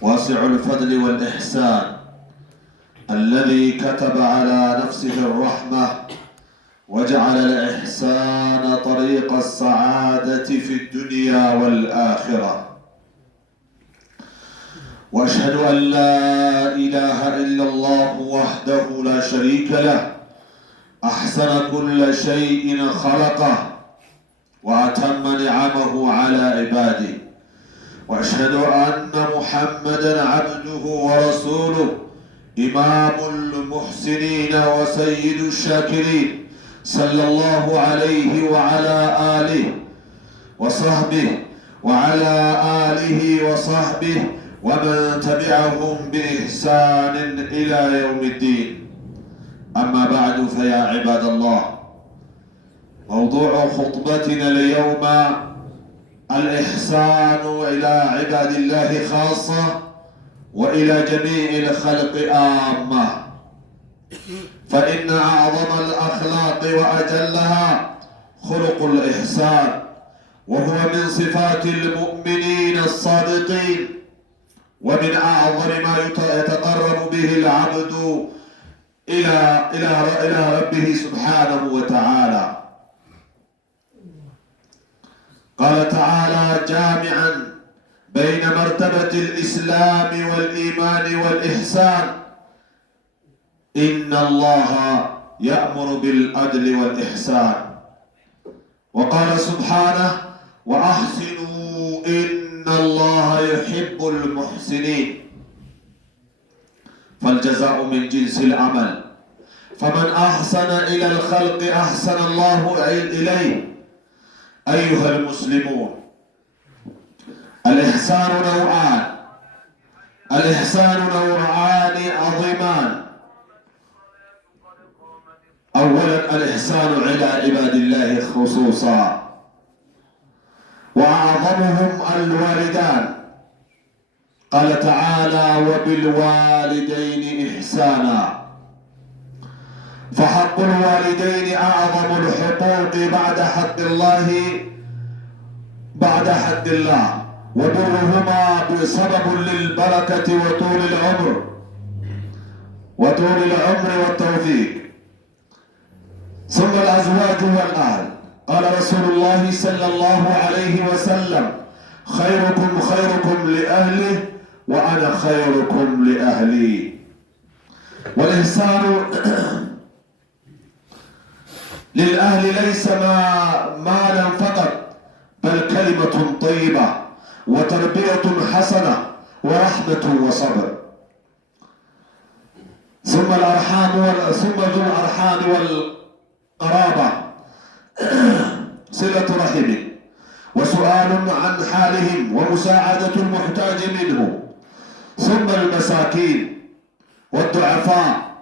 واسع الفضل والإحسان الذي كتب على نفسه الرحمة وجعل الإحسان طريق السعادة في الدنيا والآخرة. وأشهد أن لا إله إلا الله وحده لا شريك له أحسن كل شيء خلقه وأتم نعمه على عباده. وأشهد أن محمدا عبده ورسوله إمام المحسنين وسيد الشاكرين صلى الله عليه وعلى آله وصحبه ومن تبعهم بإحسان إلى يوم الدين. أما بعد، فيا عباد الله، موضوع خطبتنا اليوم الإحسان إلى عباد الله خاصة وإلى جميع الخلق عامة، فإن أعظم الأخلاق وأجلها خلق الإحسان، وهو من صفات المؤمنين الصادقين، ومن أعظم ما يتقرب به العبد إلى ربه سبحانه وتعالى. قال تعالى جامعا بين مرتبة الإسلام والإيمان والإحسان: إن الله يأمر بالعدل والإحسان. وقال سبحانه: وأحسنوا إن الله يحب المحسنين. فالجزاء من جنس العمل، فمن أحسن إلى الخلق أحسن الله إليه. أيها المسلمون، الإحسان نوعان عظيمان. أولا، الإحسان إلى عباد الله خصوصا، وأعظمهم الوالدان. قال تعالى: وبالوالدين إحسانا. فحق الوالدين أعظم الحقوق بعد حق الله، وبرهما بسبب للبركة وطول العمر والتوفيق. ثم الأزواج والأهل. قال رسول الله صلى الله عليه وسلم: خيركم خيركم لأهله وأنا خيركم لأهلي. والإحسان للأهل ليس مالا فقط، بل كلمة طيبة وتربية حسنة ورحمة وصبر. ثم ذو الأرحام والقرابة، صلة رحم وسؤال عن حالهم ومساعدة المحتاج منهم. ثم المساكين والضعفاء.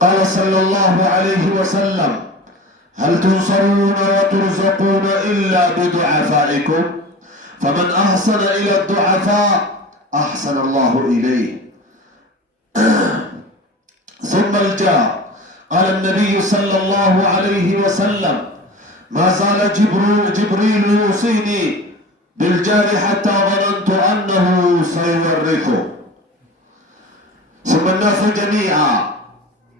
قال صلى الله عليه وسلم: هل تنصرون وترزقون إلا بضعفائكم؟ فمن أحسن إلى الضعفاء أحسن الله إليه. ثم الجار. قال النبي صلى الله عليه وسلم: ما زال جبريل يوصيني بالجار حتى ظننت أنه سيورثه. ثم الناس جميعا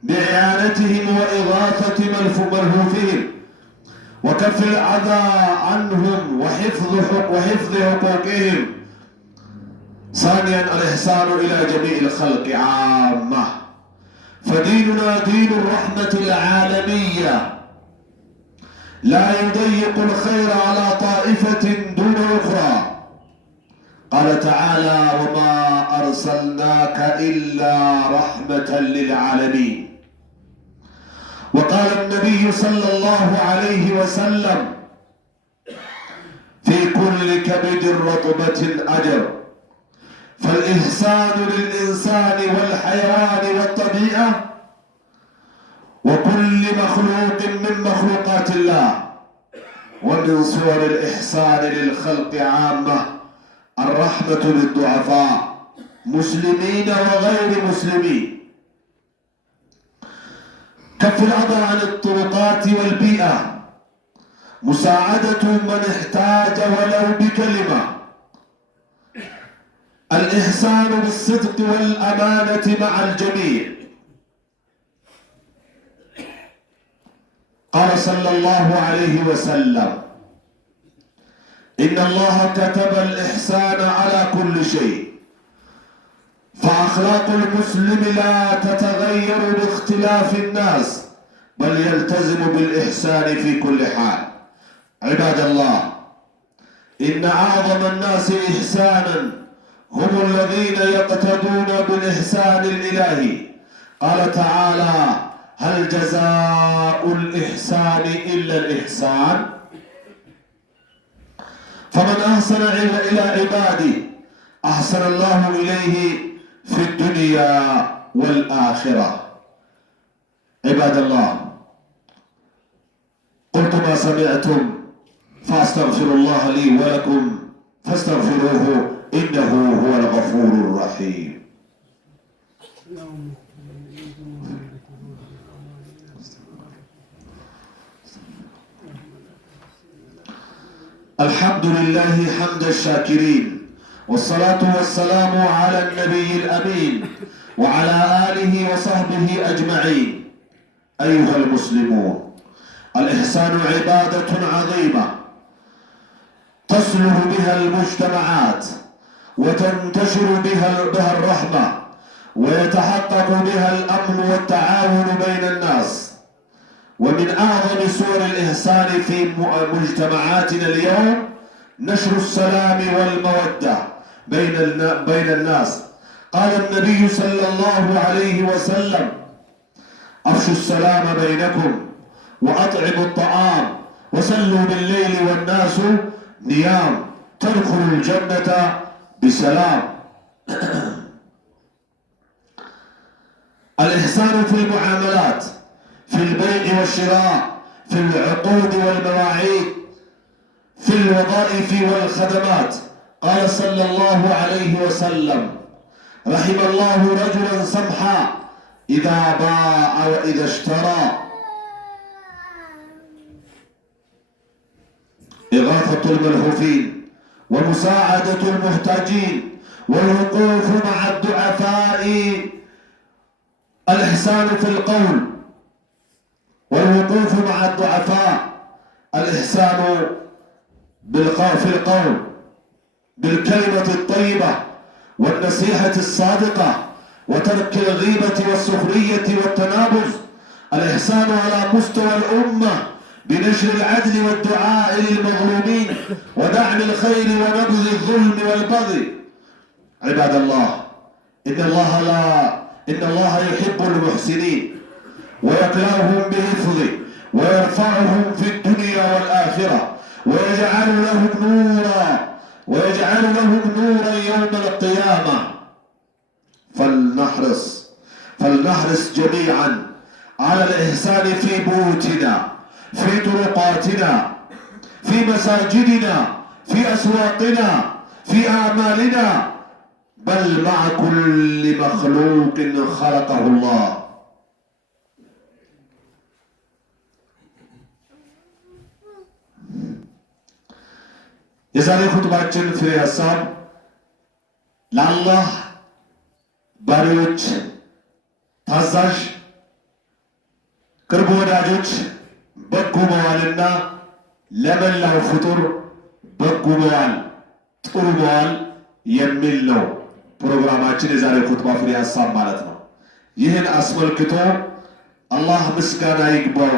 بإعانتهم وإغاثة ملهوفهم وكف الأذى عنهم وحفظ حقوقهم. ثانيا، الإحسان إلى جميع الخلق عامة، فديننا دين الرحمة العالمية، لا يضيق الخير على طائفة دون أخرى. قال تعالى: وما أرسلناك إلا رحمة للعالمين. وقال النبي صلى الله عليه وسلم: في كل كبد رطبة أجر. فالإحسان للإنسان والحيوان والطبيعة وكل مخلوق من مخلوقات الله. ومن صور الإحسان للخلق عامة الرحمة للضعفاء، مسلمين وغير مسلمين. كف الأذى عن الطرقات والبيئة، مساعدة من احتاج ولو بكلمة. الإحسان بالصدق والأمانة مع الجميع. قال صلى الله عليه وسلم: إن الله كتب الإحسان على كل شيء، فأخلاق المسلم لا تتغير باختلاف الناس، بل يلتزم بالإحسان في كل حال. عباد الله، إن أعظم الناس إحسانا هم الذين يقتدون بالإحسان الإلهي. قال تعالى: هل جزاء الإحسان إلا الإحسان؟ فمن أحسن إلى عباده أحسن الله إليه في الدنيا والآخرة. عباد الله، قلت ما سمعتم فأستغفر الله لي ولكم فاستغفروه إنه هو الغفور الرحيم. الحمد لله حمد الشاكرين، والصلاة والسلام على النبي الأمين وعلى آله وصحبه أجمعين. أيها المسلمون، الإحسان عبادة عظيمة تصلح بها المجتمعات، وتنتشر بها الرحمة، ويتحقق بها الأمن والتعاون بين الناس. ومن أعظم صور الإحسان في مجتمعاتنا اليوم نشر السلام والمودة بين الناس. قال النبي صلى الله عليه وسلم: أفشوا السلام بينكم، وأطعموا الطعام، وصلوا بالليل والناس نيام، تدخلوا الجنة بسلام. الإحسان في المعاملات، في البيع والشراء، في العقود والمواعيد، في الوظائف والخدمات. قال صلى الله عليه وسلم: رحم الله رجلا سمحا إذا باع وإذا اشترى. إغاثة الملهوفين، ومساعدة المحتاجين، والوقوف مع الضعفاء. الإحسان في القول، والوقوف مع الضعفاء. الإحسان في القول بالكلمة الطيبة والنصيحة الصادقة، وترك الغيبة والسخرية والتنابز. الإحسان على مستوى الأمة بنشر العدل والدعاء للمظلومين، ودعم الخير ونبذ الظلم والبغي. عباد الله، إن الله يحب المحسنين، ويكلأهم بحفظه، ويرفعهم في الدنيا والآخرة، ويجعل لهم نورا يوم القيامة. فلنحرص جميعا على الإحسان في بيوتنا، في طرقاتنا، في مساجدنا، في أسواقنا، في أعمالنا، بل مع كل مخلوق خلقه الله. የዛሬ ኹጥባችን ፍሬ ሀሳብ ለአላህ ባሪዎች ታዛዥ፣ ቅርብ ወዳጆች በጎ መዋልና ለመላው ፍጡር በጎ መዋል፣ ጥሩ መዋል የሚል ነው ፕሮግራማችን። የዛሬ ኹጥባ ፍሬ ሀሳብ ማለት ነው። ይህን አስመልክቶ አላህ ምስጋና ይግባው፣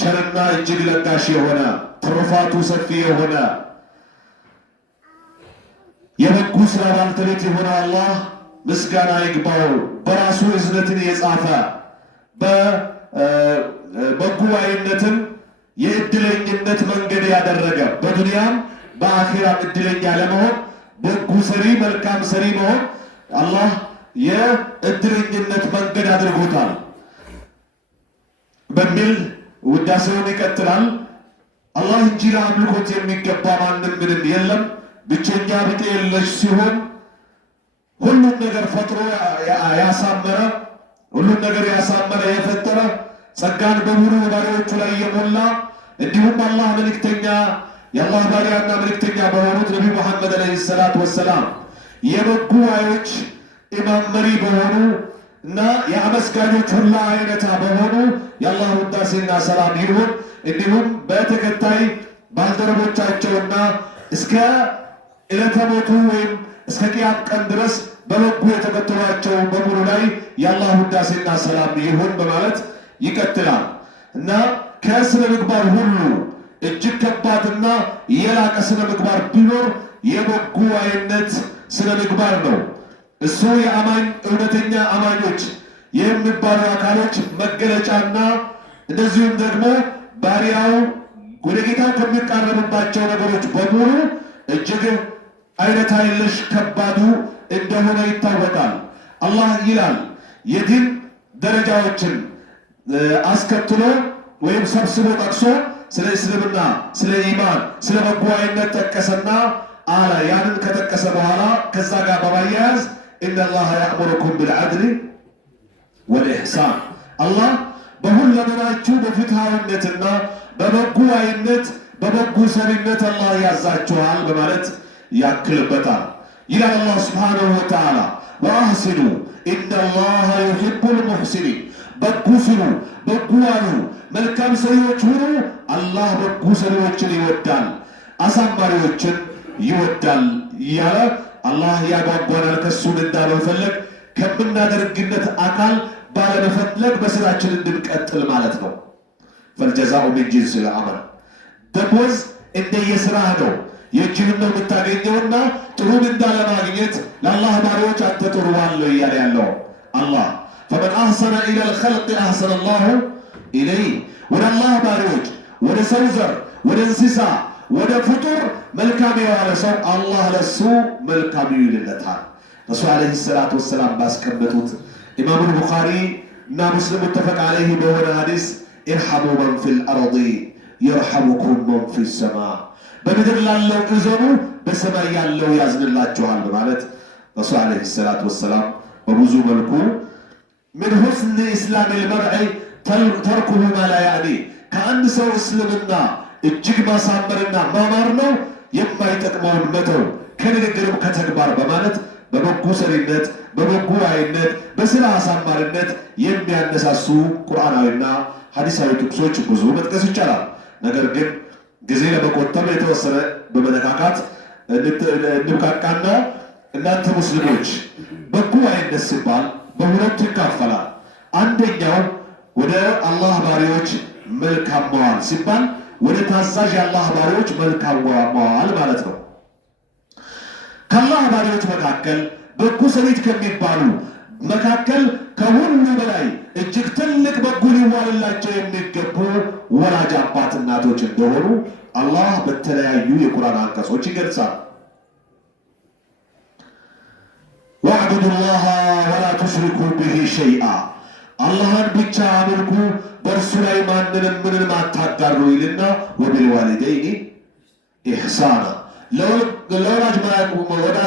ቸርና እጅግ ለጋሽ የሆነ ትሩፋቱ ሰፊ የሆነ የበጎ ስራ ባልተቤት የሆነ አላህ ምስጋና ይግባው። በራሱ እዝነትን የጻፈ በበጎ አይነትን የእድለኝነት መንገድ ያደረገ፣ በዱንያም በአኺራም እድለኛ ለመሆን በጎ ሰሪ፣ መልካም ሰሪ መሆን አላህ የእድለኝነት መንገድ አድርጎታል በሚል ውዳሴውን ይቀጥላል። አላህ እንጂ ለአምልኮት የሚገባ ማንም ምንም የለም፣ ብቸኛ ብጤ የለሽ ሲሆን ሁሉን ነገር ፈጥሮ ያሳመረ፣ ሁሉን ነገር ያሳመረ የፈጠረ፣ ጸጋን በሙሉ ባሪያዎቹ ላይ የሞላ፣ እንዲሁም አላህ መልእክተኛ የአላህ ባሪያና መልእክተኛ በሆኑት ነቢዩ መሐመድ ዓለይሂ ሰላቱ ወሰላም የበጉባኤዎች ኢማም መሪ በሆኑ እና የአመስጋኞች ሁላ አይነታ በሆኑ የአላህ ውዳሴና ሰላም ይሁን። እንዲሁም በተከታይ ባልደረቦቻቸውና እስከ ዕለተ ሞቱ ወይም እስከ ቅያም ቀን ድረስ በበጉ የተከተሏቸው በሙሉ ላይ የአላህ ውዳሴና ሰላም ይሁን በማለት ይቀጥላል እና ከስነ ምግባር ሁሉ እጅግ ከባድና የላቀ ስነ ምግባር ቢኖር የበጉባኤነት ስነ ምግባር ነው። እሱ የአማኝ እውነተኛ አማኞች የሚባሉ አካሎች መገለጫና እንደዚሁም ደግሞ ባሪያው ወደ ጌታው ከሚቃረብባቸው ነገሮች በሙሉ እጅግ አይነት የለሽ ከባዱ እንደሆነ ይታወቃል። አላህ ይላል የዲን ደረጃዎችን አስከትሎ ወይም ሰብስቦ ጠቅሶ ስለ እስልምና፣ ስለ ኢማን፣ ስለ በጉባኤነት ጠቀሰና አለ። ያንን ከጠቀሰ በኋላ ከዛ ጋር በማያያዝ ኢነላህ ያእሙሩኩም ቢልዐድሊ ወልኢሕሳን አላህ በሁለመናችሁ በፍትሃዊነትና በበጉባኤነት በበጉ ሰሪነት አላህ ያዛችኋል በማለት ያክልበታል። ይላል አላህ ሱብሓነሁ ወተዓላ ወአሕሲኑ ኢነላህ ዩሒቡል ሙሕሲኒን በጉ ስሩ፣ በጉ ዋሉ፣ መልካም ሰሪዎች ሁኑ። አላህ በጉ ሰሪዎችን ይወዳል፣ አሳማሪዎችን ይወዳል እያለ አላህ ያጓጓናል። ከሱን እንዳለመፈለግ ከምናደርግነት አካል ባለመፈለግ በስራችን እንድንቀጥል ማለት ነው። ፈልጀዛኡ ሚን ጂንሲል ዐመል ደሞዝ እንደየስራህ ነው። የእጅህን ነው የምታገኘውና ጥሩን እንዳለማግኘት ለአላህ ባሪዎች አንተ ጥሩ ዋለው እያለ ያለው አላህ ፈመን አሕሰነ ኢለል ኸልቅ አሕሰነ አላሁ ኢለይህ ወደ አላህ ባሪዎች ወደ ሰው ዘር ወደ እንስሳ ወደ ፍጡር መልካም የዋለ ሰው አላህ ለሱ መልካም ይውልለታል። ረሱል ዓለይሂ ሰላቱ ወሰላም ባስቀመጡት ኢማሙ ቡኻሪ እና ሙስሊም ሙተፈቅ ዓለይህ በሆነ ሐዲስ ኢርሐሙ መን ፊል አርዲ የርሐሙኩም መን ፊስ ሰማ በምድር ላለው እዘኑ በሰማይ ያለው ያዝንላችኋል በማለት ረሱል ዓለይሂ ሰላቱ ወሰላም በብዙ መልኩ ምን ሁስን ኢስላም ልመርዒ ተርኩሁ ማ ላ ያዕኒ ከአንድ ሰው እስልምና እጅግ ማሳመርና ማማር ነው የማይጠቅመውን መተው ከንግግርም ከተግባር በማለት በበጉ ሰሪነት በበጉ አይነት በስራ አሳማርነት የሚያነሳሱ ቁርአናዊና ሐዲሳዊ ጥቅሶች ብዙ መጥቀስ ይቻላል። ነገር ግን ጊዜ ለመቆጠብ የተወሰነ በመነካካት እንብቃቃና እናንተ ሙስሊሞች በጉ አይነት ሲባል በሁለት ይካፈላል። አንደኛው ወደ አላህ ባሪዎች መልካም መዋል ሲባል ወደ ታዛዥ የአላህ ባሪዎች መልካም መዋል ማለት ነው። ከአላህ ባሪዎች መካከል በጉ ሰሪት ከሚባሉ መካከል ከሁሉ በላይ እጅግ ትልቅ በጉ ሊዋልላቸው የሚገቡ ወላጅ አባት እናቶች እንደሆኑ አላህ በተለያዩ የቁርአን አንቀጾች ይገልጻል። ወዕቡዱ ላህ ወላ ቱሽሪኩ ቢሂ ሸይአ አላህን ብቻ አምልኩ በእርሱ ላይ ማንንም ምንም አታጋሩ ይልና ወቢልዋሊደይኒ ኢሕሳና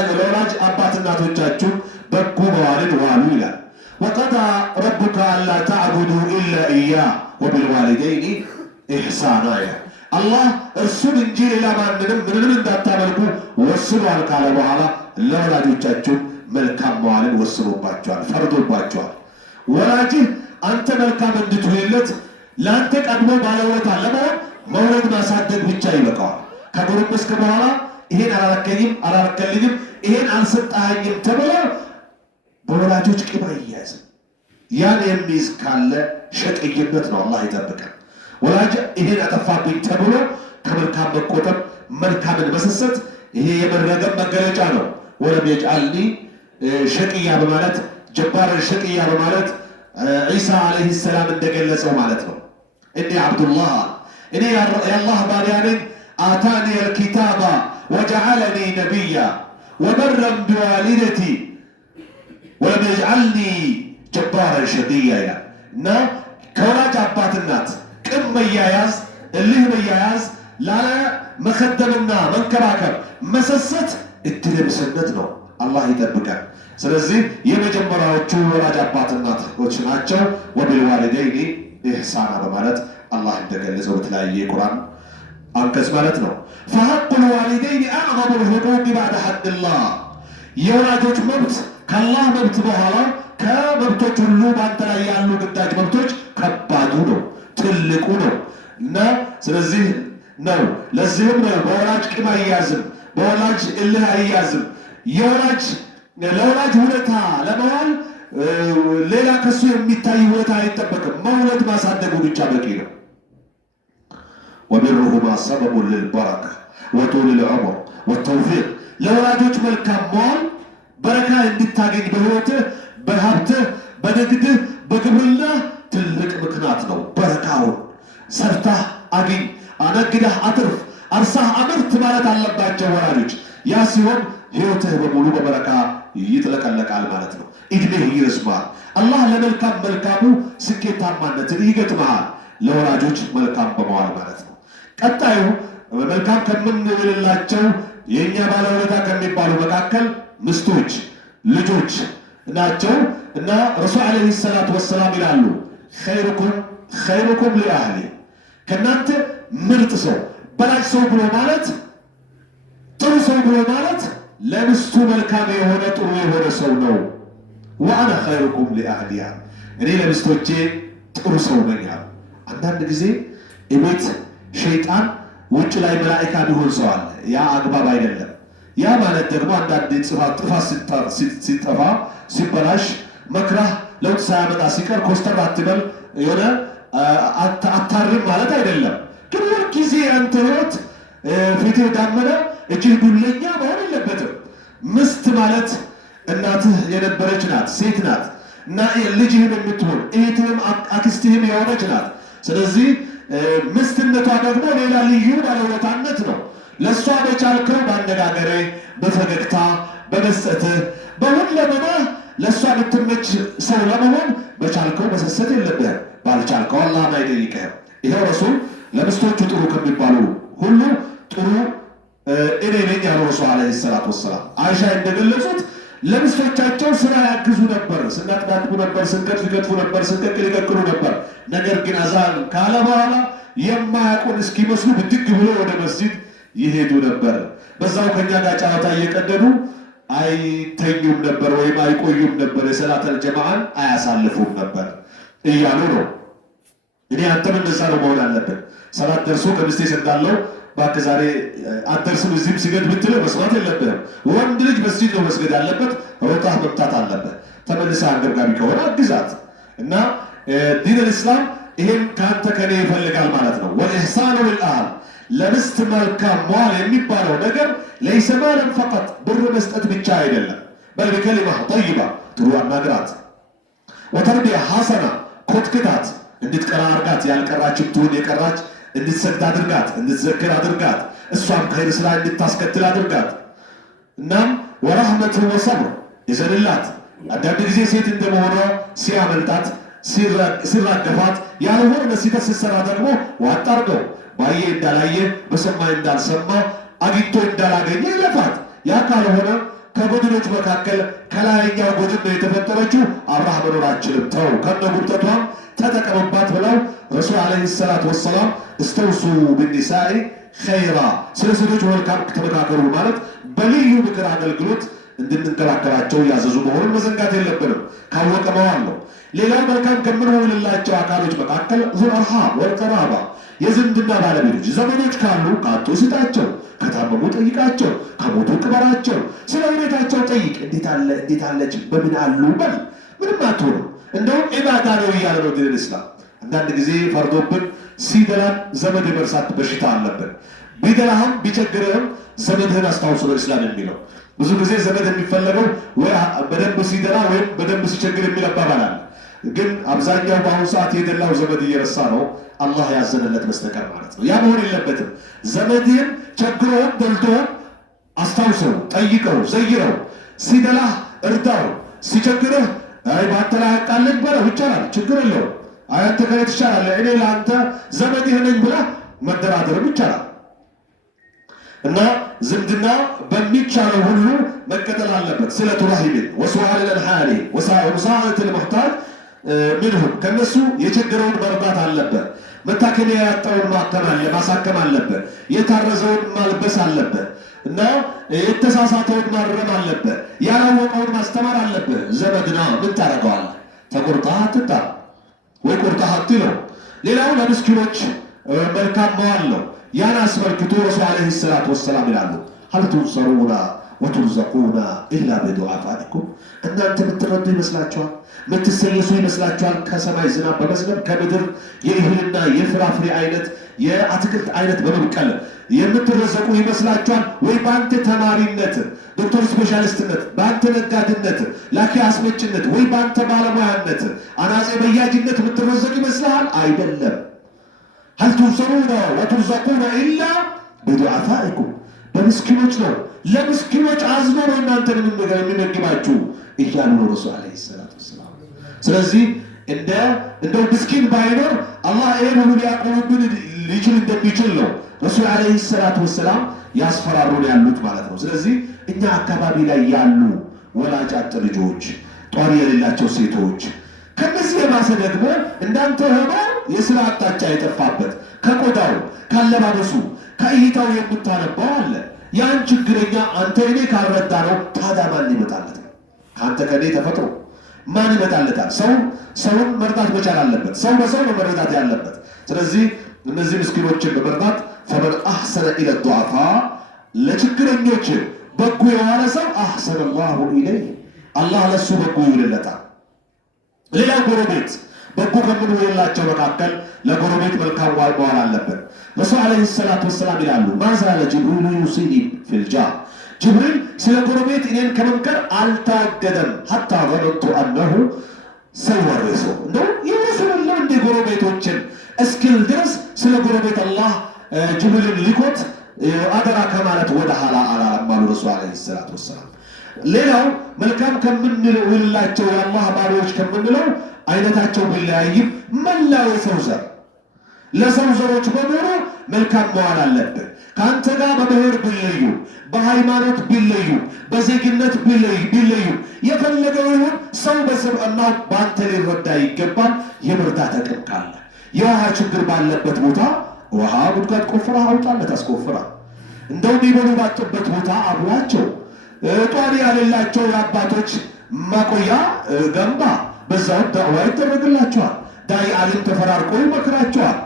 ለወላጅ አባት እናቶቻችሁ በጎ መዋልን ዋሉ ይላል። ወቀዳ ረቡከ አላ ተዕቡዱ ኢላ ኢያህ ወቢልዋሊደይኒ ኢሕሳና ይላል። አላህ እርሱን እንጂ ሌላ ማንንም ምንንም እንዳታመልኩ ወስኗል ካለ በኋላ ለወላጆቻችሁ መልካም መዋልን ወስኖባቸዋል፣ ፈርዶባቸዋል። ወላጅህ አንተ መልካም እንድትውልለት ለአንተ ቀድሞ ባለውለታ ለመሆን መውለድ ማሳደግ ብቻ ይበቃዋል። ከጎረመስክ በኋላ ይሄን አላረከልኝም ይሄን አልሰጣኸኝም ተብሎ በወላጆች ቂም አይያዝም። ያን የሚይዝ ካለ ሸቅይነት ነው። አላህ ይጠብቀን። ወላጅ ይሄን አጠፋብኝ ተብሎ ከመልካም መቆጠብ መልካምን መሰሰት ይሄ የመረገም መገለጫ ነው። ወለም የጅዐልኒ ሸቅያ በማለት ጀባርን ሸቅያ በማለት ዒሳ ዓለይሂ ሰላም እንደገለጸው ማለት ነው። እኔ አብዱላህ እኔ የአላህ ባሪያ ነኝ አታኒ አልኪታባ ወጀዐለኒ ነቢያ ወበረን ቢዋሊደቲ ወለም የጅዐልኒ ጀባረን ሸቅያ ይላል እና ከወላጅ አባት እናት ቅም መያያዝ እልህ መያያዝ ላለ መከደምና መንከባከብ መሰሰት እድልብስነት ነው። አላህ ይጠብቀን። ስለዚህ የመጀመሪያዎቹ ወላጅ አባት እናቶች ናቸው። ወቢልዋሊደይኒ ኢሕሳና በማለት አላህ እንደገለጸው በተለያየ የቁርአን አንቀጽ ማለት ነው። ፈሐቁል ዋሊደይኒ አዕዘሙ ልሑቁቅ ባዕደ ሐቅላህ የወላጆች መብት ከአላህ መብት በኋላ ከመብቶች ሁሉ በአንተ ላይ ያሉ ግዳጅ መብቶች ከባዱ ነው፣ ትልቁ ነው እና ስለዚህ ነው። ለዚህም ነው በወላጅ ቂም አይያዝም፣ በወላጅ እልህ አይያዝም። ለወላጅ ውለታ ለመዋል ሌላ ከሱ የሚታይ ውለታ አይጠበቅም። መውለድ ማሳደጉ ብቻ በቂ ነው። ወቢሩሁማ ሰበቡን ልልበረካ ወጡል ልዑመር ወተውፊቅ። ለወላጆች መልካም መዋል በረካ እንድታገኝ በህይወትህ፣ በሀብትህ፣ በንግድህ፣ በግብርና ትልቅ ምክንያት ነው። በረካውን ሰርታህ አግኝ፣ አነግዳህ አትርፍ፣ አርሳህ አምርት ማለት አለባቸው ወላጆች። ያ ሲሆን ህይወትህ በሙሉ በበረካ ይጥለቀለቃል ማለት ነው። እድሜህ ይረዝማል። አላህ ለመልካም መልካሙ ስኬታማነትን ይገጥመሃል። ለወላጆች መልካም በመዋል ማለት ነው። ቀጣዩ መልካም ከምንውልላቸው የእኛ ባለውለታ ከሚባሉ መካከል ምስቶች፣ ልጆች ናቸው እና ረሱል ዓለይሂ ሰላቱ ወሰላም ይላሉ ኸይሩኩም ሊአህሊ፣ ከእናንተ ምርጥ ሰው በላጭ ሰው ብሎ ማለት ጥሩ ሰው ብሎ ማለት ለምስቱ መልካም የሆነ ጥሩ የሆነ ሰው ነው። ወአና ኸይሩኩም ሊአህሊያ፣ እኔ ለምስቶቼ ጥሩ ሰው ነኝ። አንዳንድ ጊዜ እቤት ሸይጣን ውጭ ላይ መላእካ ቢሆን ሰው አለ። ያ አግባብ አይደለም። ያ ማለት ደግሞ አንዳንድ ጥፋት ሲጠፋ ሲበላሽ መክራህ ለውጥ ሳያመጣ ሲቀር ኮስተር አትበል የሆነ አታርም ማለት አይደለም። ግን ሁል ጊዜ አንተ ህይወት ፊትህ ዳመና እጅህ ዱለኛ መሆን የለበትም። ምስት ማለት እናትህ የነበረች ናት፣ ሴት ናት እና ልጅህን የምትሆን እህትህም አክስትህም የሆነች ናት። ስለዚህ ምስትነቷ ደግሞ ሌላ ልዩ ባለውለታነት ነው። ለእሷ በቻልከው በአነጋገርህ፣ በፈገግታ፣ በመስጠትህ፣ በሁለመና ለእሷ የምትመች ሰው ለመሆን በቻልከው መሰሰት የለብህም። ባልቻልከው አላህ አይጠይቅህም። ይኸው ረሱል ለምስቶቹ ጥሩ ከሚባሉ ሁሉ ጥሩ እኔ ነኝ ያለው ረሱል ዓለይሂ ሰላቱ ወሰላም። አይሻ እንደገለጹት ለምስቶቻቸው ስራ ያግዙ ነበር፣ ስናጥዳድቡ ነበር፣ ስንቀጥፍ ይቀጥፉ ነበር፣ ስንቀቅል ይቀቅሉ ነበር። ነገር ግን አዛን ካለ በኋላ የማያውቁን እስኪመስሉ ብድግ ብሎ ወደ መስጂድ ይሄዱ ነበር። በዛው ከኛ ጋር ጨዋታ እየቀደዱ አይተኙም ነበር ወይም አይቆዩም ነበር፣ የሰላተል ጀማዓን አያሳልፉም ነበር እያሉ ነው። እኔ አንተም እንደዛ ነው መሆን አለብን። ሰላት ደርሶ ከሚስቴ ሰግዳለሁ እባክህ ዛሬ አትደርስም እዚህም ስገድ ብትለው መስማት የለብህም። ወንድ ልጅ መስጂድ ነው መስገድ ያለበት፣ ሮጣህ መምታት አለበት። ተመልሰህ አንገብጋቢ ከሆነ አግዛት እና ዲን ልእስላም ይሄን ከአንተ ከኔ ይፈልጋል ማለት ነው። ወኢሕሳኑ ልልአህል፣ ለምስት መልካም መዋል የሚባለው ነገር ለይሰ ማለን ፈቀጥ ብር መስጠት ብቻ አይደለም። በል ቢከሊማ ጠይባ ጥሩ አናግራት፣ ወተርቢያ ሐሰና ኮትክታት፣ እንድትቀራ አድርጋት፣ ያልቀራችም ትሁን የቀራች እንድትሰግድ አድርጋት፣ እንድትዘክር አድርጋት፣ እሷም ከይር ስራ እንድታስከትል አድርጋት። እናም ወረህመት ወሰብር ይዘንላት። አንዳንድ ጊዜ ሴት እንደመሆኗ ሲያመልጣት ሲራገፋት ያልሆነ ሲተት ስትሰራ ደግሞ ዋጥ አድርገው። ባየ እንዳላየ በሰማይ እንዳልሰማ አግኝቶ እንዳላገኘ ይለፋት። ያ ካልሆነ ከጎድኖች መካከል ከላይኛው ጎድን ነው የተፈጠረችው፣ አብረህ መኖር አችልም። ተው ከነ ጉብጠቷም ተጠቀመባት ብለው ረሱል ዓለይሂ ሰላቱ ወሰላም እስተውሱ ብኒሳኢ ኸይራ፣ ስለ ሴቶች መልካም ተመካከሩ ማለት በልዩ ምክር አገልግሎት እንድንከላከላቸው ያዘዙ መሆኑን መዘንጋት የለብንም። ካወቀ መዋል ነው። ሌላው መልካም ከምንሆንላቸው አካሎች መካከል ዙል አርሃም ወልቀራባ፣ የዝምድና ባለቤቶች ዘመዶች ካሉ ካጡ ስጣቸው፣ ከታመሙ ጠይቃቸው፣ ከሞቱ ቅበራቸው፣ ስለ ሁኔታቸው ጠይቅ። እንዴት አለች በምን አሉ በል። ምንም አትሆንም። እንደውም ኢባዳ ነው እያለ ነው ዲን እስላም። አንዳንድ ጊዜ ፈርዶብን ሲደላን ዘመድ የመርሳት በሽታ አለብን። ቢደላህም ቢቸግርህም ዘመድህን አስታውሱ ነው እስላም የሚለው። ብዙ ጊዜ ዘመድ የሚፈለገው ወይ በደንብ ሲደላ ወይም በደንብ ሲቸግር የሚል አባባል አለ። ግን አብዛኛው በአሁኑ ሰዓት የደላው ዘመድ እየረሳ ነው፣ አላህ ያዘነለት በስተቀር ማለት ነው። ያ መሆን የለበትም። ዘመድህን ቸግሮህም ደልቶህም አስታውሰው፣ ጠይቀው፣ ዘይረው። ሲደላህ እርዳው፣ ሲቸግርህ አይ ባንተ ላይ ያቃለኝ በለው ይቻላል፣ ችግር የለውም። አይ አንተ ከኔ ትሻላለህ እኔ ለአንተ ዘመድህ ነኝ ብለህ መደራደርም ይቻላል። እና ዝምድና በሚቻለው ሁሉ መቀጠል አለበት። ስለቱ ረሂምን ወሱዓል ልልሓሊ ወሙሳዓደት ልሙሕታጅ ምንሁም፣ ከነሱ የቸገረውን መርዳት አለበት። መታከሚያ ያጣውን ማሳከም አለበት። የታረዘውን ማልበስ አለበት። እና የተሳሳተውን ማረም አለበት፣ ያላወቀውን ማስተማር አለበት። ዘመድና ምን ታደርገዋለህ? ተቆርጠህ አትጣ ወይ ቆርጠህ አትለው። ሌላው ለምስኪኖች መልካም መዋል ነው። ያን አስመልክቶ ረሱል ዓለይሂ ሰላቱ ወሰላም ይላሉ ሀል ቱንሰሩና ወቱርዘቁና ኢላ ቢዱዓፋኢኩም። እናንተ የምትረዱ ይመስላችኋል? የምትሰየሱ ይመስላችኋል? ከሰማይ ዝናብ በመዝነብ ከምድር የእህልና የፍራፍሬ አይነት የአትክልት አይነት በመብቀል የምትረዘቁ ይመስላችኋል? ወይ በአንተ ተማሪነት ዶክተር ስፔሻሊስትነት፣ በአንተ ነጋዴነት፣ ላኪ አስመጭነት፣ ወይ በአንተ ባለሙያነት አናጼ በያጅነት የምትረዘቁ ይመስልሃል? አይደለም። ሀል ቱንሰሩና ወቱርዘቁና ኢላ ቢዱዓፋኢኩም፣ በምስኪኖች ነው። ለምስኪኖች አዝኖ ነው እናንተን የሚመግባችሁ እያሉ ነው ረሱል ዓለይሂ ሰላቱ ወሰላም። ስለዚህ እንደው ምስኪን ባይኖር አላህ ይሄን ሁሉ ሊያቆምብን ሊችል እንደሚችል ነው ረሱል ዓለይሂ ሰላቱ ወሰላም ያስፈራሩን ያሉት ማለት ነው። ስለዚህ እኛ አካባቢ ላይ ያሉ ወላጅ አጥ ልጆች፣ ጧሪ የሌላቸው ሴቶች፣ ከነዚህ የባሰ ደግሞ እንዳንተ ሆኖ የስራ አቅጣጫ የጠፋበት ከቆዳው ካለባበሱ ከእይታው የምታነባው አለ። ያን ችግረኛ አንተ እኔ ካልረዳ ነው ታዲያ ማን ይመጣለት? አንተ ከኔ ተፈጥሮ ማን ይመጣለታል? ሰውን መርዳት መቻል አለበት። ሰው በሰው ነው መረዳት ያለበት። ስለዚህ እነዚህ ምስኪኖችን በመርዳት ፈመን አሕሰነ ኢለ ዱዓፋ፣ ለችግረኞች በጎ የዋለ ሰው አሕሰነ ላሁ ኢለይህ፣ አላህ ለሱ በጎ ይውልለታል። ሌላ ጎረቤት በጎ ከምንውልላቸው መካከል ለጎረቤት መልካም መዋል አለበት። ረሱል ዓለይሂ ሰላቱ ወሰላም ይላሉ ማዛለ ጅብሪሉ ዩሲኒ ፊልጃር፣ ጅብሪል ስለ ጎረቤት እኔን ከመምከር አልተወገደም ሐታ ዘነንቱ አነሁ ሰይወርሱ፣ እንደው ይመስለኛል እንደ ጎረቤቶችን እስኪል ድረስ ስለ ጎረቤት አላህ ጅብሪልን ሊኮት አደራ ከማለት ወደ ኋላ አላለም አሉ ረሱል ዓለይሂ ሰላቱ ወሰላም። ሌላው መልካም ከምንውልላቸው የአላህ ባሪያዎች ከምንለው አይነታቸው ቢለያይም መላው የሰው ዘር ለሰው ዘሮች በሙሉ መልካም መዋል አለብን። ከአንተ ጋር በብሔር ቢለዩ፣ በሃይማኖት ቢለዩ፣ በዜግነት ቢለዩ፣ የፈለገው ይሁን ሰው በስብዕናው በአንተ ሊረዳ ይገባል። የመርዳት አቅም ካለ የውሃ ችግር ባለበት ቦታ ውሃ ጉድጓድ ቆፍራ አውጣለት፣ አስቆፍራ። እንደው ሊበሉ ባጡበት ቦታ አብላቸው። ጧሪ ያሌላቸው የአባቶች ማቆያ ገንባ፣ በዛው ዳዕዋ ይደረግላቸዋል። ዳይ አሊም ተፈራርቆ ይመክራቸዋል።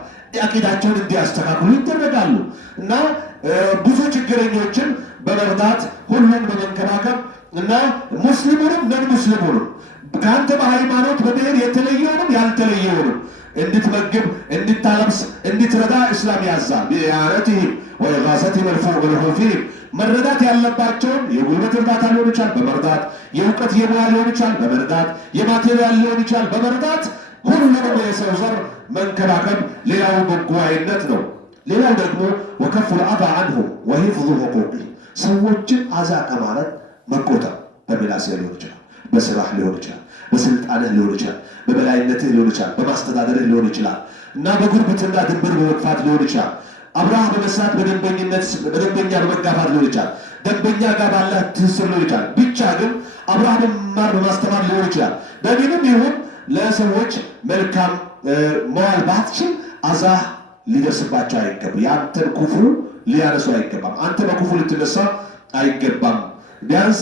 አቂዳቸውን እንዲያስተካክሉ ይደረጋሉ። እና ብዙ ችግረኞችን በመርዳት ሁሉን በመንከባከብ እና ሙስሊሙንም ነን ሙስሊሙንም ከአንተ በሃይማኖት በብሔር የተለየውንም ያልተለየውንም እንድትመግብ፣ እንድታለብስ፣ እንድትረዳ እስላም ያዛል። ቢያነትህም ወኢጋሰትህም መልፉዕ ፊህም፣ መረዳት ያለባቸውን የጉልበት እርዳታ ሊሆን ይችላል በመርዳት፣ የእውቀት የሙያ ሊሆን ይችላል በመርዳት፣ የማቴሪያል ሊሆን ይችላል በመርዳት ሁሉንም የሰው ዘር መንከባከብ ሌላው በጎዋይነት ነው። ሌላው ደግሞ ወከፉል አዛ አንሁ ወሂፍዙ ሁቁቂህ፣ ሰዎችን አዛ ከማለት መቆጠብ። በምላስህ ሊሆን ይችላል፣ በስራህ ሊሆን ይችላል፣ በስልጣንህ ሊሆን ይችላል፣ በበላይነትህ ሊሆን ይችላል፣ በማስተዳደርህ ሊሆን ይችላል እና በጉርብትና ድንበር በመግፋት ሊሆን ይችላል። አብረህ በመስራት በደንበኛ በመጋፋት ሊሆን ይችላል። ደንበኛ ጋር ባለህ ትስስር ሊሆን ይችላል። ብቻ ግን አብረህ በመማር በማስተማር ሊሆን ይችላል። በምንም ይሁን ለሰዎች መልካም መዋል ባትችል አዛህ ሊደርስባቸው አይገባም። የአንተን ክፉ ሊያነሱ አይገባም። አንተ በክፉ ልትነሳ አይገባም። ቢያንስ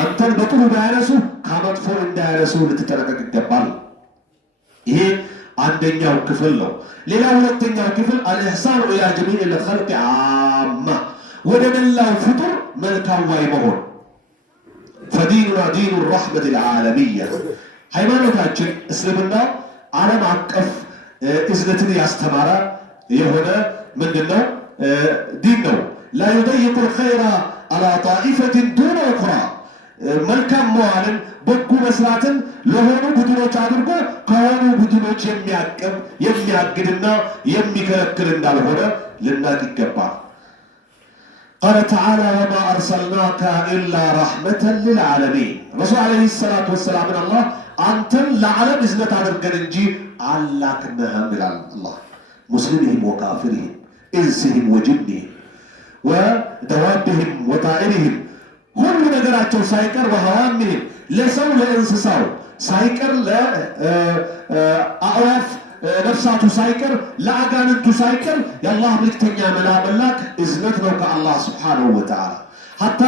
አንተን በጥሩ ባያነሱ ከመጥፎ እንዳያነሱ ልትጠነቀቅ ይገባል። ይሄ አንደኛው ክፍል ነው። ሌላ ሁለተኛው ክፍል አልኢሕሳኑ ኢላ ጀሚዕል ኸልቅ ዓማ፣ ወደ መላው ፍጡር መልካም ዋይ መሆን። ፈዲኑና ዲኑ ረሕመት ልዓለሚያ፣ ሃይማኖታችን እስልምና ዓለም አቀፍ እዝነትን ያስተማረ የሆነ ምንድነው ዲን ነው። ላ ዩደይቁ ልኸይራ አላ ጣኢፈትን ዱነ ኡኽራ፣ መልካም መዋልን በጎ መስራትን ለሆኑ ቡድኖች አድርጎ ከሆኑ ቡድኖች የሚያግድና የሚከለክል እንዳልሆነ ልናቅ ይገባል። ቃለ ተዓላ ወማ አርሰልናከ ኢላ ረሕመተን ልልዓለሚን። ረሱል ዓለይሂ ሰላቱ ወሰላምን አላህ አንተን ለዓለም እዝነት አድርገን እንጂ አላክነህም ይላል አላህ። ሙስሊምህም ወካፊርህም ኢንስህም ወጅንህም ወደዋብህም ወጣኢርህም ሁሉ ነገራቸው ሳይቀር ወሐዋሚህም ለሰው ለእንስሳው ሳይቀር ለአዕዋፍ ነፍሳቱ ሳይቀር ለአጋንንቱ ሳይቀር የአላህ መልክተኛ መላክ እዝነት ነው ከአላህ ስብሓነሁ ወተዓላ። ሀታ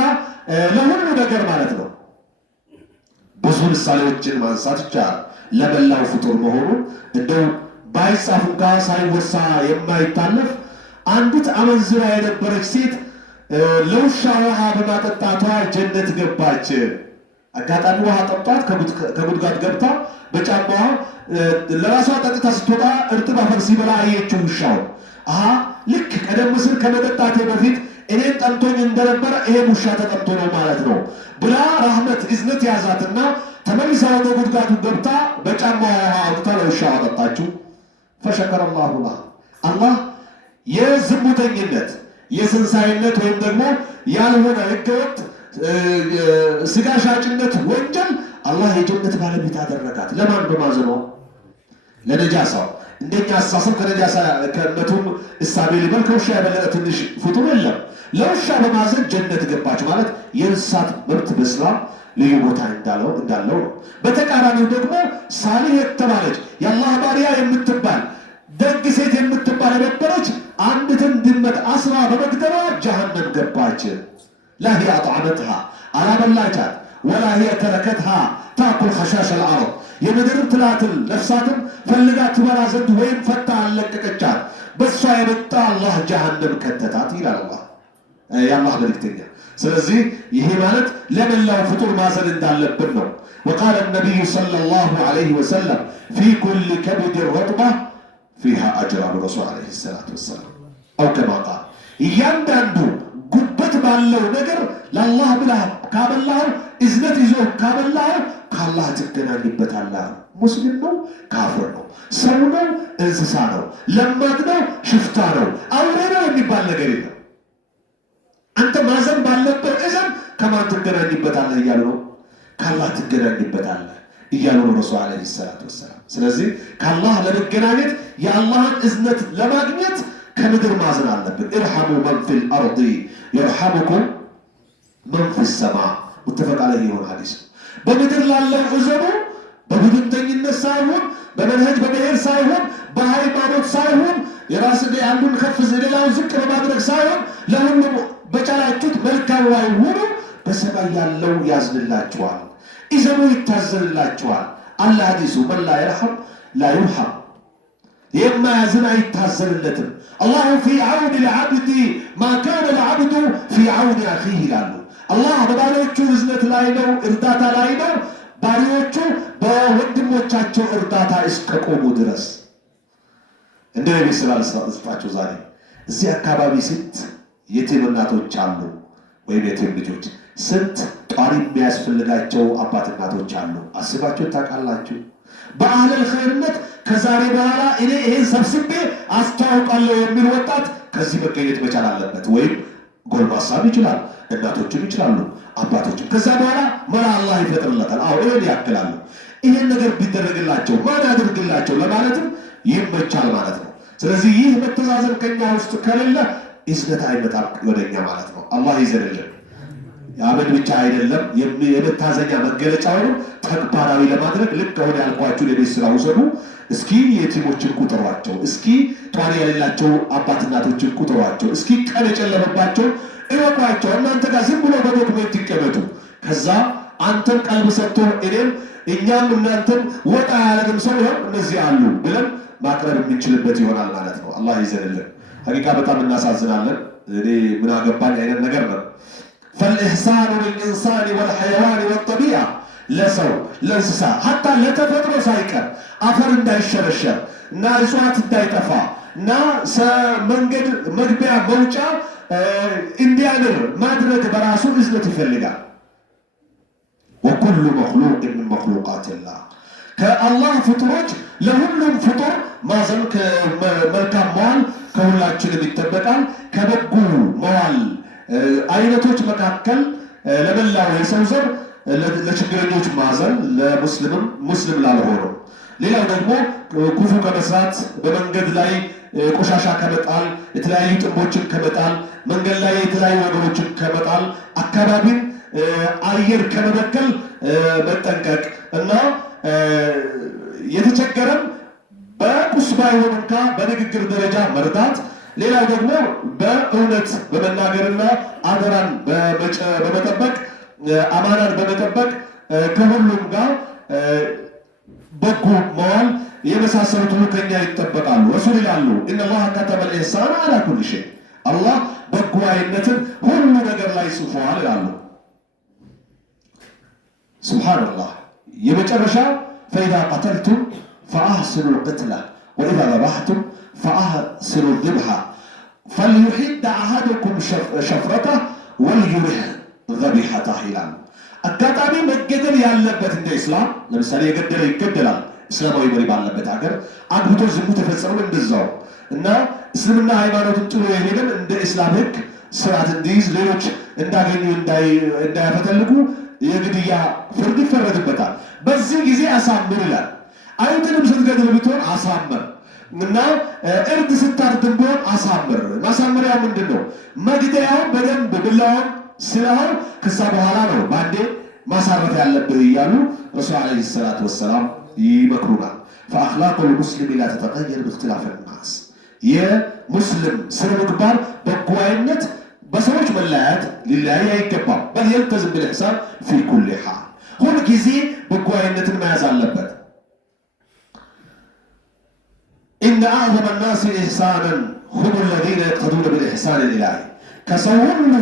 ለሁሉ ነገር ማለት ነው። ብዙ ምሳሌዎችን ማንሳት ይቻላል። ለመላው ፍጡር መሆኑ እንደው ባይጻፍ እንኳን ሳይወሳ የማይታለፍ አንዲት አመንዝራ የነበረች ሴት ለውሻ ውሃ በማጠጣቷ ጀነት ገባች። አጋጣሚ ውሃ ጠጣት፣ ከጉድጓድ ገብታ በጫማዋ ለራሷ ጠጥታ ስትወጣ እርጥብ አፈር ሲበላ አየችው ውሻው። ልክ ቀደም ሲል ከመጠጣቴ በፊት እኔን ጠምቶኝ እንደነበረ ይሄ ውሻ ተጠምቶ ነው ማለት ነው ብላ ራህመት እዝነት ያዛትና ተመልሳ ወደ ጉድጓዱ ገብታ በጫማዋ ውሃ አውጥታ ለውሻው አጠጣችው። ፈሸከረ አላሁ ለሃ አላህ የዝሙተኝነት የስንሳይነት ወይም ደግሞ ያልሆነ ህገወጥ ስጋ ሻጭነት ወንጀል አላህ የጀነት ባለቤት አደረጋት። ለማን በማዘኗ? ለነጃሳው። እንደኛ አሳሰብ ከነጃሳ ከመቱም እሳቤ ሊበል ከውሻ የበለጠ ትንሽ ፍጡር የለም። ለውሻ በማዘን ጀነት ገባች ማለት የእንስሳት መብት በእስላም ልዩ ቦታ እንዳለው ነው። በተቃራኒው ደግሞ ሳሊህ የተባለች የአላህ ባሪያ የምትባል ደግ ሴት የምትባል የነበረች አንዲትን ድመት አስራ በመግደሏ ጀሃነም ገባች። ላ ሂየ አጥዓመትሃ አላበላቻት፣ ወላ ሂየ ተረከትሃ ታኩል ኸሻሽ አልአርድ የምድር ትላትል ነፍሳትም ፈልጋ ትበላ ዘንድ ወይም ፈታ አለቀቀቻት። በሷ የመጣ አላህ ጀሃነም ከተታት ይላል አላህ የአላህ መልእክተኛ። ስለዚህ ይሄ ማለት ለመላው ፍጡር ማዘን እንዳለብን ነው። ወቃለ ነቢዩ ሰለላሁ ዐለይሂ ወሰለም ፊ ኩል ከብድ ረጥባ ፊሃ አጅር አሉ ረሱል ዐለይሂ ሰላቱ ወሰላም። አው ከማ ቃል እያንዳንዱ ጉበት ባለው ነገር ለአላህ ብለህ ካበላኸው እዝነት ይዞ ካበላኸው ከአላህ ትገናኝበታለህ። ሙስሊም ነው ካፍር ነው፣ ሰው ነው እንስሳ ነው፣ ለማት ነው ሽፍታ ነው፣ አውሬ ነው የሚባል ነገር የለም። አንተ ማዘን ባለበት እዘን ከማን ትገናኝበታለህ እያሉ ነው? ከአላህ ትገናኝበታለህ እያሉ ነው ረሱል ዐለይሂ ሰላቱ ወሰላም። ስለዚህ ከአላህ ለመገናኘት የአላህን እዝነት ለማግኘት ከምድር ማዘን አለብን። ኢርሐሙ መን ፊል አርዲ የርሐሙኩም መን ፊ ሰማ ሙተፈቅ ዐለይሂ የሆነ ሐዲስ። በምድር ላለው እዘኑ፣ በቡድንተኝነት ሳይሆን፣ በመንሀጅ በብሔር ሳይሆን፣ በሃይማኖት ሳይሆን፣ የራስ አንዱን ከፍ ሌላውን ዝቅ በማድረግ ሳይሆን ለሁሉም በቻላችሁት መልካም ላይ ሁሉ በሰማይ ያለው ያዝንላችኋል፣ ኢዘኑ ይታዘንላችኋል። አለ ሐዲሱ መን ላ የርሐም ላ ዩርሐም የማያዝን አይታዘንለትም። አላሁ ፊ ዐውኒ ልዓብድ ማ ካነ ልዓብዱ ፊ ዐውኒ አኺህ ይላሉ። አላህ በባሪዎቹ እዝነት ላይ ነው፣ እርዳታ ላይ ነው፣ ባሪዎቹ በወንድሞቻቸው እርዳታ እስከቆሙ ድረስ። እንደ ቤት ስራ ልስጣቸው። ዛሬ እዚህ አካባቢ ስንት የቲም እናቶች አሉ ወይም የቲም ልጆች፣ ስንት ጧሪ የሚያስፈልጋቸው አባት እናቶች አሉ። አስባችሁ ታውቃላችሁ? በአህለል ኸይርነት ከዛሬ በኋላ እኔ ይሄን ሰብስቤ አስተዋውቃለሁ የሚል ወጣት ከዚህ መገኘት መቻል አለበት። ወይም ጎልማሳም ይችላል፣ እናቶችም ይችላሉ፣ አባቶችም። ከዛ በኋላ መራ አላህ ይፈጥርለታል። ይሄን ያክላሉ። ይሄን ነገር ቢደረግላቸው ማን ያድርግላቸው ለማለትም ይመቻል ማለት ነው። ስለዚህ ይህ መተዛዘን ከኛ ውስጥ ከሌለ እዝነት አይመጣም ወደኛ ማለት ነው። አላህ ይዘንልን። የአመድ ብቻ አይደለም የመታዘኛ መገለጫውን ተግባራዊ ለማድረግ ልክ አሁን ያልኳችሁ የቤት ስራ ውሰዱ። እስኪ የቲሞችን ቁጥሯቸው፣ እስኪ ጧሪ የሌላቸው አባት እናቶችን ቁጥሯቸው፣ እስኪ ቀን የጨለመባቸው እወቋቸው። እናንተ ጋር ዝም ብሎ በዶክሜንት ይቀመጡ። ከዛ አንተም ቀልብ ሰጥቶ እኛም እናንተም ወጣ ያለንም ሰው ይሆን እነዚህ አሉ ብለን ማቅረብ የምንችልበት ይሆናል ማለት ነው። አላህ ይዘንልን። ሐቂቃ በጣም እናሳዝናለን። እኔ ምን አገባኝ አይነት ነገር ነው። ፈልኢሕሳኑ ልልኢንሳን ወልሐይዋን ወጠቢዓ ለሰው ለእንስሳ ሀታ ለተፈጥሮ ሳይቀር አፈር እንዳይሸረሸር እና እጽዋት እንዳይጠፋ እና መንገድ መግቢያ መውጫ እንዲያምር ማድረግ በራሱ እዝነት ይፈልጋል። ወኩሉ መክሉቅን ምን መክሉቃትላህ ከአላህ ፍጡሮች ለሁሉም ፍጡር ማዘን መልካም መዋል ከሁላችንም ይጠበቃል። ከበጎ መዋል አይነቶች መካከል ለመላው የሰው ዘር ለችግረኞች ማዘን፣ ለሙስሊምም ሙስሊም ላልሆነው። ሌላው ደግሞ ክፉ ከመስራት፣ በመንገድ ላይ ቆሻሻ ከመጣል፣ የተለያዩ ጥንቦችን ከመጣል፣ መንገድ ላይ የተለያዩ ነገሮችን ከመጣል፣ አካባቢን አየር ከመበከል መጠንቀቅ እና የተቸገረም በቁስ ባይሆን እንኳ በንግግር ደረጃ መርዳት፣ ሌላው ደግሞ በእውነት በመናገርና አደራን በመጠበቅ አማናን በመጠበቅ ከሁሉም ጋር በጎ መዋል የመሳሰሉት ሁሉ ከኛ ይጠበቃሉ። ረሱል ይላሉ ኢነላህ ከተበል ኢሕሳን አላ ኩል ሸይ፣ አላህ በጎ አይነትን ሁሉ ነገር ላይ ጽፏል ይላሉ። ሱብሃንአላህ። የመጨረሻ ፈኢዛ ቀተልቱም ፈአሕሲኑ ልቅትላ ወኢዛ ዘበሕቱም ፈአሕሲኑ ዝብሓ ፈልዩሒድ አሐዱኩም ሸፍረተህ ወልዩሪሕ ዘቢሐተህ ይላሉ። አጋጣሚ መገደል ያለበት እንደ ኢስላም ለምሳሌ የገደለ ይገደላል። እስላማዊ መሪ ባለበት ሀገር አግብቶ ዝሙት የፈጸመው እንደዛው እና እስልምና ሃይማኖትን ጥሎ የሄደን እንደ ኢስላም ሕግ ስርዓት እንዲይዝ ሌሎች እንዳገኙ እንዳያፈተልጉ የግድያ ፍርድ ይፈረድበታል። በዚህ ጊዜ አሳምር ይላል። አይሁድንም ስትገድል ብትሆን አሳምር እና እርድ ስታርድም ቢሆን አሳምር። ማሳመሪያው ምንድን ነው? መግደያውን በደንብ ብላውን ስራው ከዛ በኋላ ነው ባንዴ ማሳረፍ ያለብህ እያሉ ረሱል ዓለይሂ ሰላቱ ወሰላም ይመክሩናል። ፈአኽላቁ ልሙስሊም ላ ተተቀየር ብእክትላፍ ናስ፣ የሙስሊም ስነ ምግባር በጎዋይነት በሰዎች መለያየት ሊለያይ አይገባም። በል የልተዝም ብልሕሳን ፊ ኩል ሓል፣ ሁል ጊዜ በጎዋይነትን መያዝ አለበት። ኢነ አዕዘመ ናስ ኢሕሳናን ሁም ለዚነ የቅተዱነ ብልኢሕሳን ልኢላሂ፣ ከሰው ሁሉ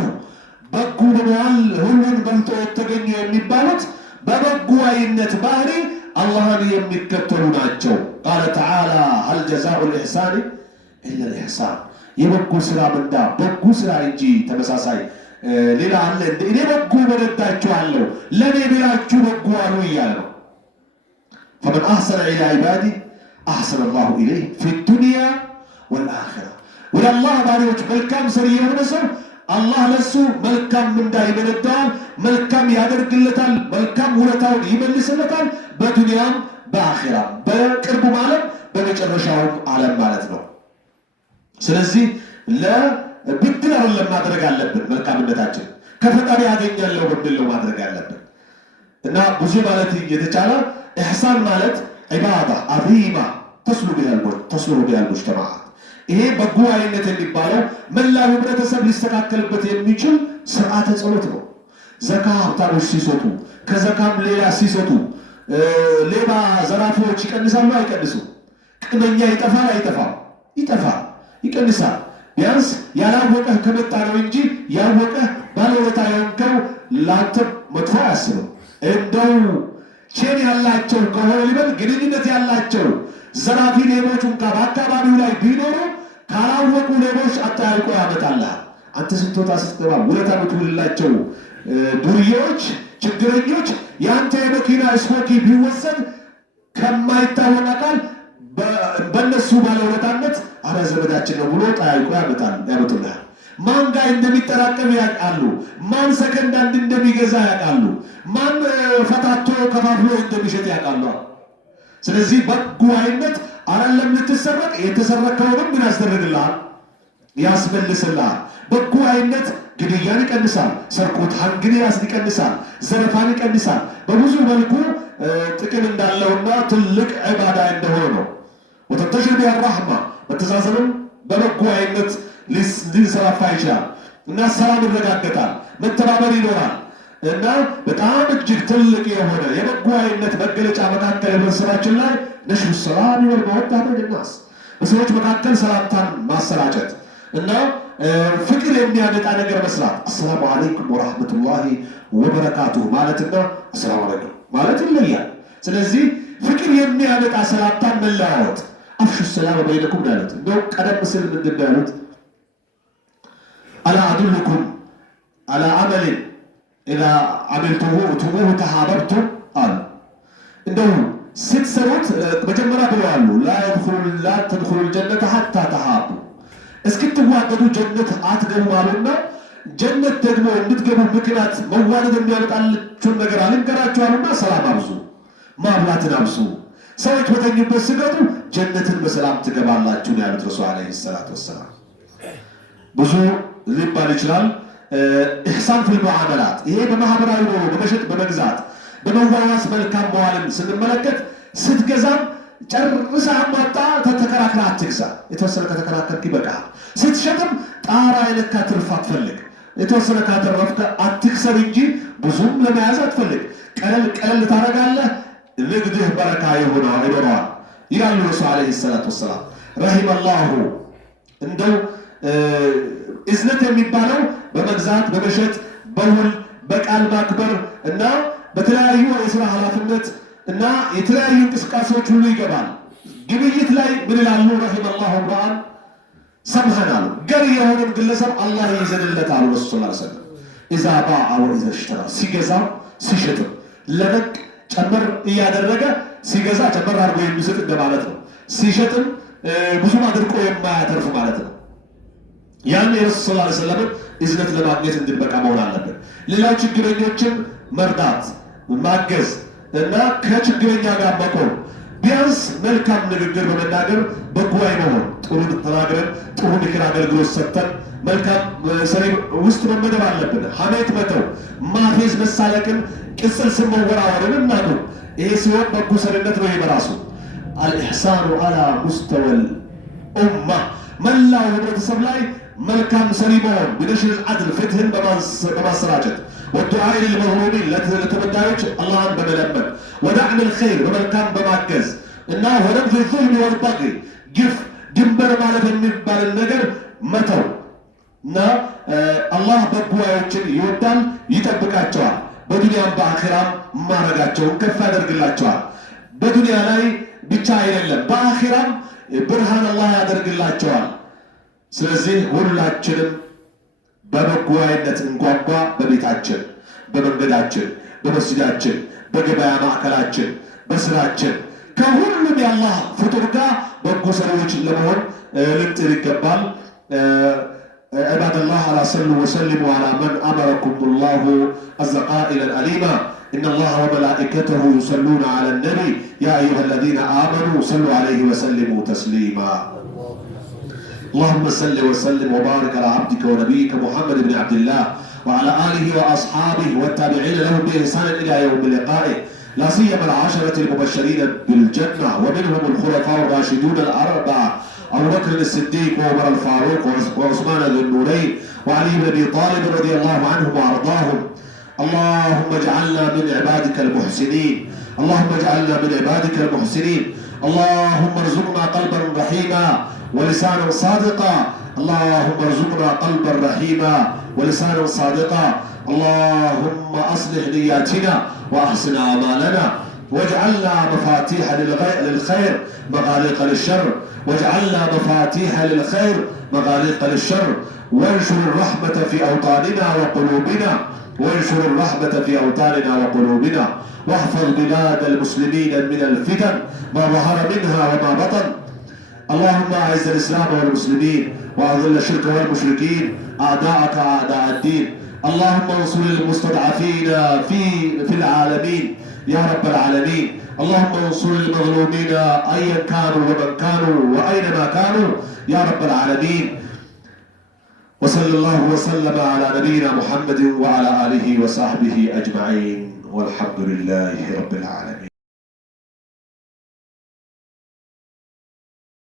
በጎ በመዋል ሁሉን በልጦ የተገኙ የሚባሉት በበጎ አይነት ባህሪ አላህን የሚከተሉ ናቸው። ቃለ ተዓላ ሀል ጀዛኡ ልኢሕሳን ኢላ ልኢሕሳን፣ የበጎ ስራ ምንዳ በጎ ስራ እንጂ ተመሳሳይ ሌላ አለ እንደ እኔ በጎ በረዳችኋለሁ ለእኔ ብላችሁ በጎ አሉ እያለ ነው። ፈመን አሕሰነ ኢላ ዒባዲ አሕሰነ አላሁ ኢለይህ ፊ ዱንያ ወልአኺራ። ወደ አላህ ባሪዎች መልካም ሰሪ የሆነ ሰው አላህ ለሱ መልካም ምንዳ ይመነዳዋል፣ መልካም ያደርግለታል፣ መልካም ውለታውን ይመልስለታል፣ በዱንያም በአኺራም፣ በቅርቡም ዓለም በመጨረሻውም ዓለም ማለት ነው። ስለዚህ ለብድር አይደለም ማድረግ አለብን፣ መልካምነታችን ከፈጣሪ ያገኛለሁ በሚል ነው ማድረግ አለብን። እና ብዙ ማለት የተቻለ ኢሕሳን ማለት ዒባዳ ዐዚማ ተስሉሑ ቢሃ ሙጅተማዓት። ይሄ በጎ አይነት የሚባለው መላው ህብረተሰብ ሊስተካከልበት የሚችል ስርዓተ ጸሎት ነው። ዘካ ሀብታሞች ሲሰጡ፣ ከዘካም ሌላ ሲሰጡ ሌባ ዘራፊዎች ይቀንሳሉ አይቀንሱ? ቅመኛ ይጠፋል አይጠፋም? ይጠፋል፣ ይቀንሳል። ቢያንስ ያላወቀህ ከመጣ ነው እንጂ ያወቀህ ባለውለታ የሆንከው ላንተ መጥፎ አያስብም። እንደው ቼን ያላቸው ከሆነ ሊበል ግንኙነት ያላቸው ዘራፊ ሌቦች እንኳ በአካባቢው ላይ ቢኖሩ ካላወቁ ሌቦች አጠያይቆ ያመጣልሃል። አንተ ስትወጣ ስትገባ ውለታ የምትውልላቸው ዱርዬዎች፣ ችግረኞች የአንተ የመኪና ስፖኪ ቢወሰድ ከማይታወቅ አካል በእነሱ ባለውለታነት አረ ዘመዳችን ነው ብሎ ጠያይቆ ያመጡልሃል። ማን ጋር እንደሚጠራቀም ያውቃሉ። ማን ሰከንድ አንድ እንደሚገዛ ያውቃሉ። ማን ፈታቶ ከፋፍሎ እንደሚሸጥ ያውቃሉ። ስለዚህ በጎ አይነት አይደለም ልትሰረቅ፣ የተሰረከውንም ምን ያስደርግልሃል? ያስመልስልሃል። በጎ አይነት ግድያን ይቀንሳል፣ ሰርቆት ሀንግን ይቀንሳል፣ ዘረፋን ይቀንሳል። በብዙ መልኩ ጥቅም እንዳለውና ትልቅ ዒባዳ እንደሆነ ነው። ወተንተሽር ቢሃ ረሕማ፣ መተዛዘብም በበጎ አይነት ሊንሰራፋ ይችላል እና ሰላም ይረጋገጣል፣ መተባበር ይኖራል እና በጣም እጅግ ትልቅ የሆነ የበጎ አይነት መገለጫ መካከል ህብረተሰባችን ላይ ነሽሩ ሰላም ወልመወዳ በይነ ናስ፣ በሰዎች መካከል ሰላምታን ማሰራጨት እና ፍቅር የሚያመጣ ነገር መስራት። አሰላሙ አለይኩም ወራህመቱላሂ ወበረካቱሁ ማለትና አሰላሙ አለይኩም ማለት ይለያል። ስለዚህ ፍቅር የሚያመጣ ሰላምታን መለዋወጥ፣ አፍሹ ሰላም በይነኩም ያሉት እንደው ቀደም ሲል ምንድን ነው ያሉት? አላ አዱልኩም አላ አመልን ኢዛ አሚልቱሙሁ ተሓበብቱም አሉ። እንደው ስትሰሩት መጀመሪያ ብለዋሉ ላ ተድኹሉ ልጀነተ ሐታ ተሓቡ፣ እስክትዋደዱ ጀነት አትገቡ አሉና ጀነት ደግሞ እንድትገቡ ምክንያት መዋደድ የሚያመጣላችሁን ነገር አልንገራችሁ አሉና ሰላም አብዙ፣ ማብላትን አብዙ። ሰዎች በተኙበት ስገዱ፣ ጀነትን በሰላም ትገባላችሁ ነው ያሉት ረሱል ዓለይሂ ሰላቱ ወሰላም። ብዙ ሊባል ይችላል። ኢሕሳን ፊል ሙዓመላት፣ ይሄ በማህበራዊ ኑሮ በመሸጥ በመግዛት በመዋዋስ መልካም መዋልን ስንመለከት ስትገዛም ጨርሳ አሟጣ ተተከራክራ አትግዛ። የተወሰነ ከተከራከርክ ይበቃል። ስትሸጥም ጣራ የነካ ትርፍ አትፈልግ። የተወሰነ ካተረፍከ አትክሰር እንጂ ብዙም ለመያዝ አትፈልግ። ቀለል ቀለል ታደርጋለህ፣ ንግድህ በረካ ይሆናል ይላሉ ረሱል ዓለይሂ ሰላቱ ወሰላም። ረሂመላሁ እንደው እዝነት የሚባለው በመግዛት በመሸጥ በውል በቃል ማክበር እና በተለያዩ የሥራ ኃላፊነት እና የተለያዩ እንቅስቃሴዎች ሁሉ ይገባል። ግብይት ላይ ምን ይላሉ? ረሂመላሁ ባን ሰምሐናሉ ገር የሆነን ግለሰብ አላህ ይዘንለታል። ረሱል ሰለላሁ ዐለይሂ ወሰለም ኢዛ ባዐ ወኢዛ ሽተራ ሲገዛ ሲሸጥ ለነቅ ጨመር እያደረገ ሲገዛ ጨመር አድርጎ የሚሰጥ እንደማለት ነው። ሲሸጥም ብዙም አድርቆ የማያተርፍ ማለት ነው። ያን የረሱል ሰለላሁ ዐለይሂ ወሰለም እዝነት ለማግኘት እንድንበቃ መሆን አለብን። ሌላው ችግረኞችን መርዳት ማገዝ እና ከችግረኛ ጋር መቆም፣ ቢያንስ መልካም ንግግር በመናገር በጉባኤ መሆን፣ ጥሩ ተናግረን ጥሩ ምክር አገልግሎት ሰጥተን መልካም ሰሪ ውስጥ መመደብ አለብን። ሐሜት መተው፣ ማፌዝ፣ መሳለቅን፣ ቅጽል ስም መወራወርን እናቁም። ይሄ ሲሆን በጎ ሰሪነት ነው። በራሱ አልኢሕሳኑ አላ ሙስተወል ኡማ መላው ህብረተሰብ ላይ መልካም ሰሪ መሆን፣ ቢነሽር አድል ፍትህን በማሰራጨት ወዱዓኢ ሊልመዝሉሚን ለተበዳዮች አላህን በመለመን ወዳዕም ልኸይር በመልካም በማገዝ እና ወነብዝ ዙልም ወልበጊ ግፍ ድንበር ማለት የሚባልን ነገር መተው እና አላህ በጎዎችን ይወዳል፣ ይጠብቃቸዋል። በዱንያም በአኺራም ማረጋቸውን ከፍ ያደርግላቸዋል። በዱንያ ላይ ብቻ አይደለም በአኺራም ብርሃን አላህ ያደርግላቸዋል። ስለዚህ ሁላችንም በበጎነት እንጓጓ። በቤታችን፣ በመንገዳችን፣ በመስጂዳችን፣ በገበያ ማዕከላችን፣ በስራችን ከሁሉም የአላህ ፍጡር ጋር በጎ ሰሪዎችን ለመሆን ልንጥር ይገባል። عباد الله على صلوا وسلموا على من أمركم الله عز قائلا أليما إن الله وملائكته يصلون على النبي يا أيها الذين آمنوا صلوا عليه وسلموا تسليما اللهم صل وسلم وبارك على عبدك ونبيك محمد بن عبد الله وعلى آله وأصحابه والتابعين لهم بإحسان إلى يوم لقائه لا سيما العشرة المبشرين بالجنة ومنهم الخلفاء الراشدون الأربعة أبو بكر الصديق وعمر الفاروق وعثمان ذو النورين وعلي بن أبي طالب رضي الله عنهم وأرضاهم. اللهم اجعلنا من عبادك المحسنين، اللهم اجعلنا من عبادك المحسنين. اللهم ارزقنا قلبا رحيما ولسانا صادقا، اللهم ارزقنا قلبا رحيما ولسانا صادقا. اللهم أصلح نياتنا وأحسن أعمالنا واجعلنا مفاتيح للخير مغاليق للشر، واجعلنا مفاتيح للخير مغاليق للشر. وانشر الرحمة في أوطاننا وقلوبنا، وانشر الرحمة في أوطاننا وقلوبنا، واحفظ بلاد المسلمين من الفتن ما ظهر منها وما بطن. اللهم أعز الإسلام والمسلمين وأذل الشرك والمشركين أعداءك أعداء الدين. اللهم انصر المستضعفين في العالمين يا رب العالمين. اللهم انصر المظلومين أيا كانوا ومن كانوا وأينما كانوا يا رب العالمين. وصلى الله وسلم على نبينا محمد وعلى آله وصحبه أجمعين والحمد لله رب العالمين.